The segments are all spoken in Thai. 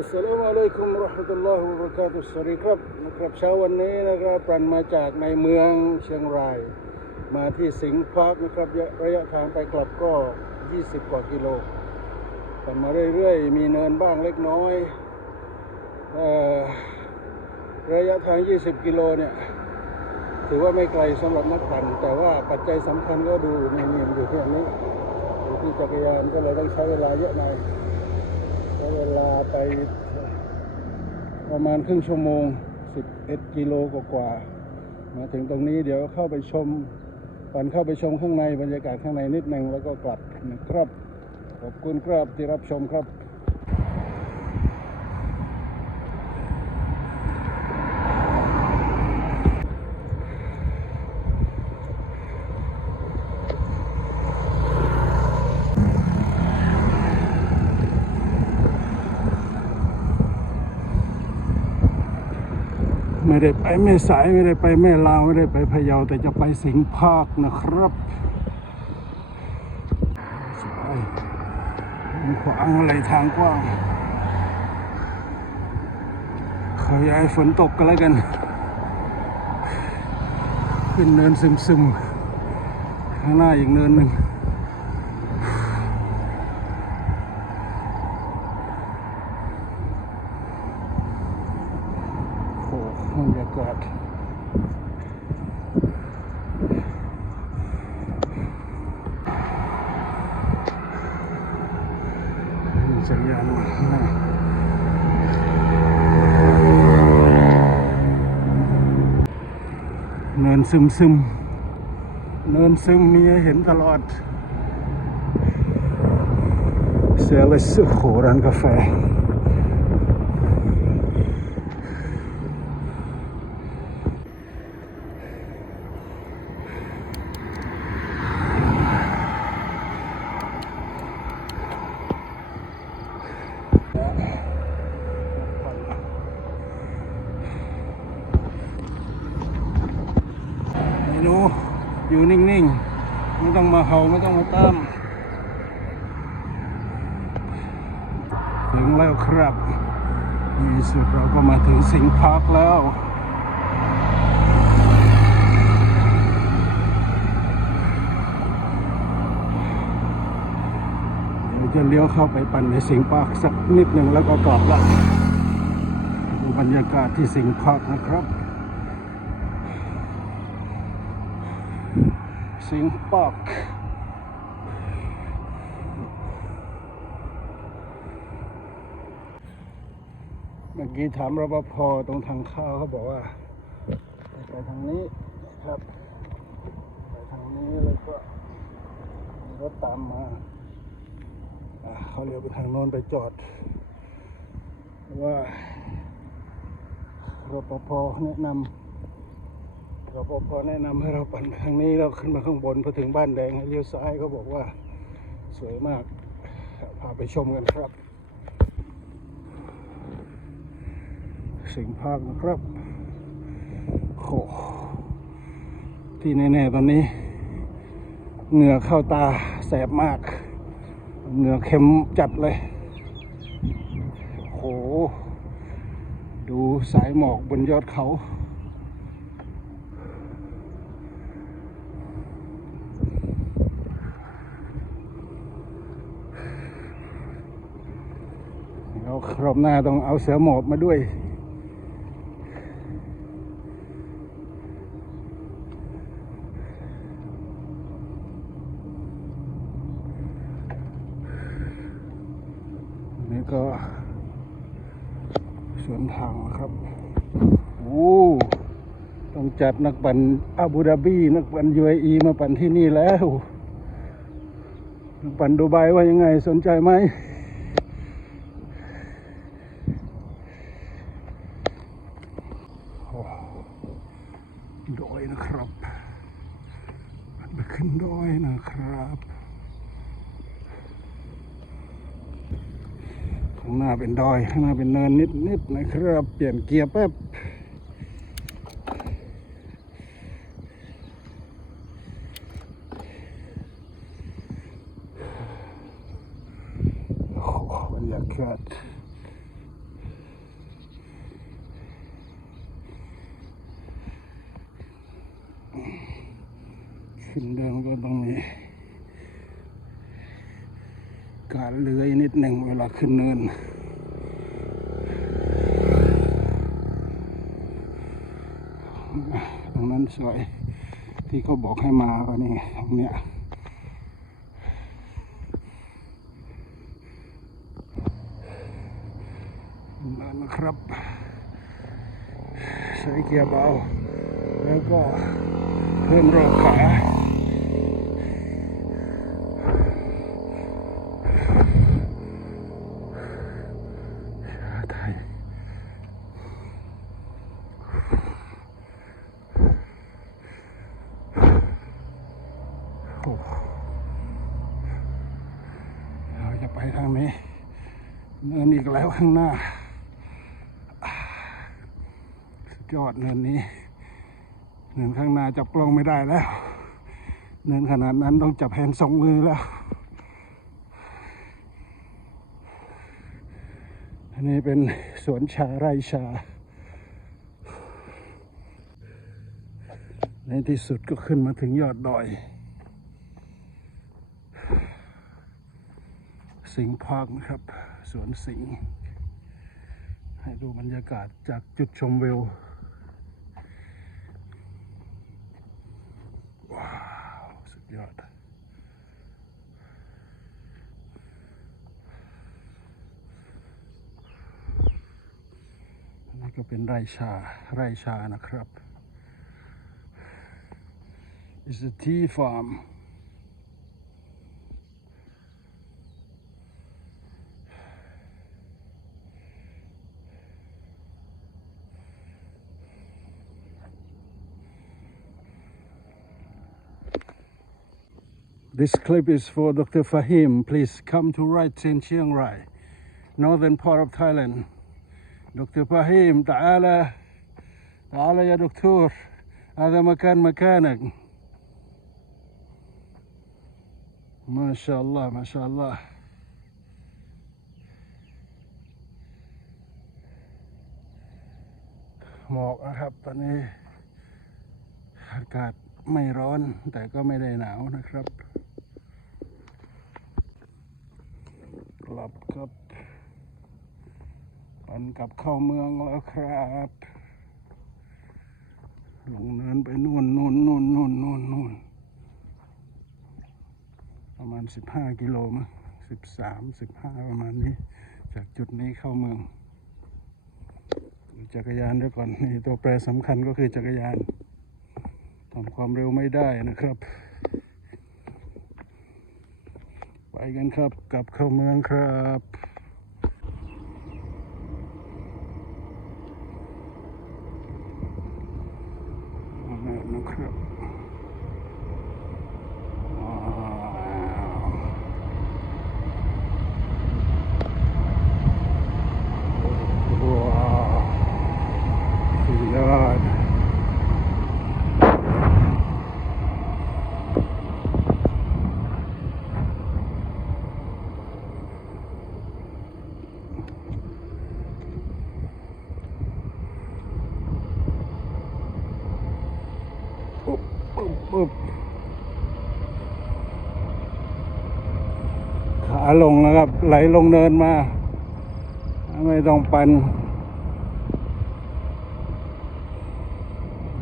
อัสลามุอะลัยกุมราะห์มะตุลลอฮิวะบะเราะกาตุฮ์สวัสดีครับนะครับเช้าวันนี้นะครับปรันมาจากในเมืองเชียงราย มาที่สิงห์พาร์คนะครับระยะทางไปกลับก็ 20 กว่ากิโลปั่นมาเรื่อยๆ มีเนินบ้างเล็กน้อยออระยะทาง 20 กิโลเนี่ย ถือว่าไม่ไกลสำหรับนักปั่นแต่ว่าปัจจัยสำคัญก็ดูเนี่ยเนี่ยอยู่ที่นี้อยู่ที่จักรยานก็เลยต้องใช้เวลาเยอะหน่อย เวลาไปประมาณครึ่งชั่วโมง 11 กิโลกว่าๆมาถึงตรงนี้เดี๋ยวเข้าไปชมตอนเข้าไปชมข้างในบรรยากาศข้างในนิดหนึ่งแล้วก็กลับนะครับ ขอบคุณครับที่รับชมครับ ไม่ได้ไปแม่สายไม่ได้ไปแม่ลาวไม่ได้ไปพะเยาแต่จะไปสิงห์ภาคนะครับสายขวางอะไรทางกว้างขอย้ายฝนตกกันแล้วกัน ขึ้นเนินซึมๆ ข้างหน้าอีกเนินหนึ่ง โอ้โหบรรยากาศ มีสัญญาณมาข้างหน้าเนินซึมซึมเนินซึมมีเห็นตลอดเซลล์สโขร้านกาแฟ นู อยู่นิ่งๆ ไม่ต้องมาเห่าไม่ต้องมาตามถึงแล้วครับในที่สุดเราก็มาถึงสิงห์พาร์คแล้วเดี๋ยวจะเลี้ยวเข้าไปปั่นในสิงห์พาร์คสักนิดหนึ่งแล้วก็กลับละบรรยากาศที่สิงห์พาร์คนะครับ สิงปากเมื่อกี้ถามรปภตรงทางเข้าเขาบอกว่าไปทางนี้ครับไปทางนี้แล้วก็รถตามมาอ่าเขาเลี้ยวไปทางโน้นไปจอดเพราะว่ารปภแนะนำ รปภแนะนำให้เราปั่นทางนี้เราขึ้นมาข้างบนพอถึงบ้านแดงให้เลี้ยวซ้ายเขาบอกว่าสวยมากพาไปชมกันครับ สิงห์ภาคนะครับโหที่แน่ๆตอนนี้เหงื่อเข้าตาแสบมาก เหงื่อเข็มจัดเลยโหดูสายหมอกบนยอดเขา ครอบหน้าต้องเอาเสือหมอบมาด้วย นี่ก็สวนทางนะครับโอ้ต้องจัดนักปั่นอาบูดาบีนักปั่นยูเออีมาปั่นที่นี่แล้ว นักปั่นดูไบว่ายังไงสนใจไหมา้าเป็นดอย ข้างหน้าเป็นเนินนิดๆนนะครับ เปลี่ยนเกียร์แป๊บบรรยากาศขึ้นเดินก็ต้องมี การเลื้อยนิดหนึ่งเวลาขึ้นเนิน ตรงนั้นสวย ที่เขาบอกให้มาก็นี่ตรงเนี้ยนั่นนะครับใช้เกียร์เบา แล้วก็เพิ่มรอบขาชาไทย โอ้เราจะไปทางนี้เนินอีกแล้วข้างหน้าสุดยอดเนินนี้ เนินข้างหน้าจับกล้องไม่ได้แล้ว เนินขนาดนั้นต้องจับแฮนด์สองมือแล้ว อันนี้เป็นสวนชาไร่ชา ในที่สุดก็ขึ้นมาถึงยอดดอย สิงห์พาร์คนะครับ สวนสิงห์ให้ดูบรรยากาศจากจุดชมวิวว้าวสุดยอดนนี้ก็เป็นไร่ชา ไร่ชานะครับ It's a tea farm. This clip is for Dr. Fahim. Please come to right in Chiang Rai, northern part of Thailand. Dr. Fahim, تعالى تعالى يا دكتور هذا مكان مكانك ما شاء الله ما شاء الله หมอกนะครับ ตอนนี้อากาศไม่ร้อนแต่ก็ไม่ได้หนาวนะครับ ลับครับปันกลับเข้าเมืองแล้วครับลงเนินไปนู่นนู่นนู่นนู่นนู่นนู่นประมาณสิบห้ากิโลมั้งสิบสามสิบห้าประมาณนี้ จากจุดนี้เข้าเมือง จักรยานด้วยก่อนนี่ตัวแปรสำคัญก็คือจักรยานทำความเร็วไม่ได้นะครับ ไปกันครับกลับเข้าเมืองครับเอาละนะครับว้าวว้าวสุดยอด ปุ๊บปุ๊บปุ๊บ ขาลงนะครับ ไหลลงเนินมา ไม่ต้องปัน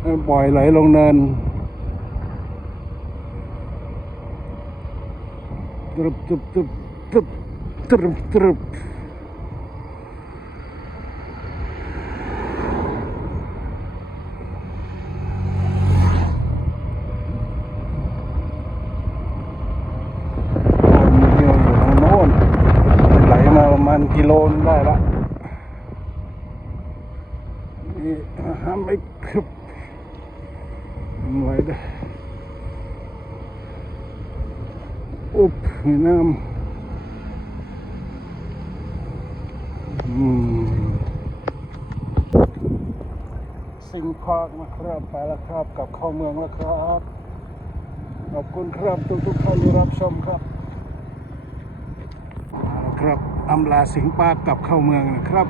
ให้ปล่อยไหลลงเนินตรึบตรึบตรึบตรึบตรึบตรึบมีเดียวอยู่ทางโน้นไหลมาประมาณกิโลนึงได้ละนี่ห้ามไม่คึบไหลได้ อุ๊บมีน้ำอืมสิงห์พาร์คนะครับ ไปแล้วครับกับเข้าเมืองแล้วครับ ขอบคุณครับทุกทุกท่านที่รับชมครับ ครับอำลาสิงห์ปาร์กลับเข้าเมืองนะครับ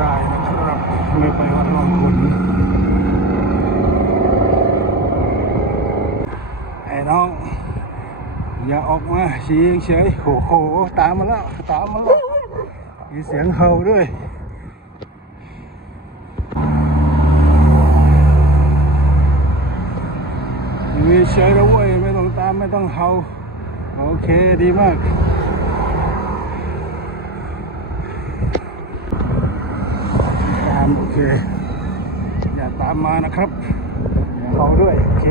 ราย นะครับไปวัดร่องขุนไอ้น้อง อย่าออกมาเสียงเฉยโอ้โห ตามมาแล้ว ตามมาแล้ว มีเสียงเห่าด้วยมีเฉยแล้วเว้ย ไม่ต้องตามไม่ต้องเห่า โอเคดีมาก ตาม โอเค อย่าตามมานะครับอย่าเห่าด้วย โอเค